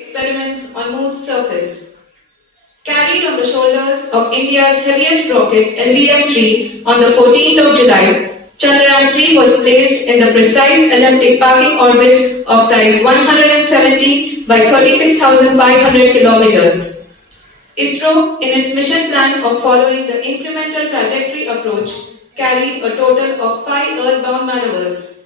experiments on Moon's surface. Carried on the shoulders of India's heaviest rocket LVM-3 on the 14th of July, Chandrayaan-3 was placed in the precise elliptic parking orbit of size 170 by 36,500 kilometers. ISRO, in its mission plan of following the incremental trajectory approach, carried a total of five earthbound maneuvers.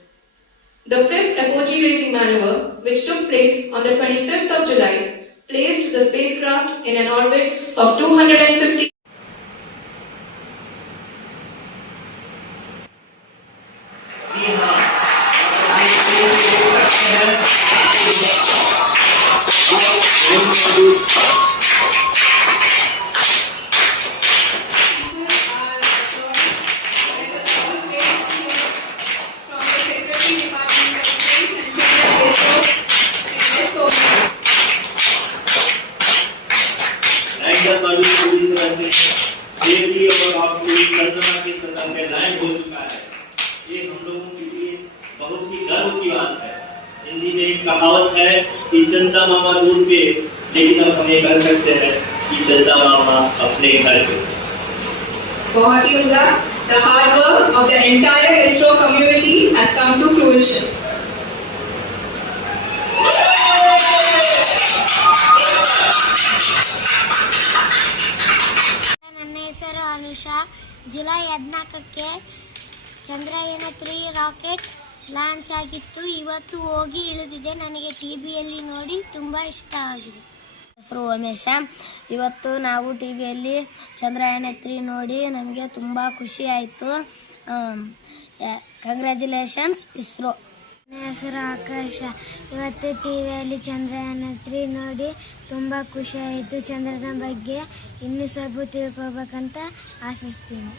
The fifth apogee raising maneuver, which took place on the 25th of July, placed the spacecraft in an orbit of 250 lander पूरी तरह से safely और आपकी चंद्रमा की सतह में land हो चुका है ये हम लोगों के लिए बहुत ही गर्व की बात है हिंदी में एक कहावत है कि चंदा मामा दूर पे लेकिन हम ये कर सकते हैं कि चंदा मामा अपने घर पे बहुत ही उमदा The hard work of the entire ISRO community has come to fruition. ಹೆಸರು ಅನುಷಾ ಜುಲೈ ಹದಿನಾಲ್ಕಕ್ಕೆ ಚಂದ್ರಯಾನ ತ್ರೀ ರಾಕೆಟ್ ಲಾಂಚ್ ಆಗಿತ್ತು. ಇವತ್ತು ಹೋಗಿ ಇಳಿದಿದೆ. ನನಗೆ ಟಿ ವಿಯಲ್ಲಿ ನೋಡಿ ತುಂಬ ಇಷ್ಟ ಆಗಿದೆ. ಹೆಸರು ಉಮೇಶ. ಇವತ್ತು ನಾವು ಟಿ ವಿಯಲ್ಲಿ ಚಂದ್ರಯಾನ ತ್ರೀ ನೋಡಿ ನಮಗೆ ತುಂಬ ಖುಷಿ ಆಯಿತು. ಕಂಗ್ರ್ಯಾಚುಲೇಷನ್ಸ್ ಇಸ್ರೋ. ನನ್ನ ಹೆಸರು ಆಕಾಶ. ಇವತ್ತು ಟಿ ವಿಯಲ್ಲಿ ಚಂದ್ರಯಾನ ತ್ರೀ ನೋಡಿ ತುಂಬ ಖುಷಿ ಆಯಿತು. ಚಂದ್ರನ ಬಗ್ಗೆ ಇನ್ನೂ ಸ್ವಲ್ಪ ತಿಳ್ಕೊಬೇಕಂತ ಆಶಿಸ್ತೀನಿ.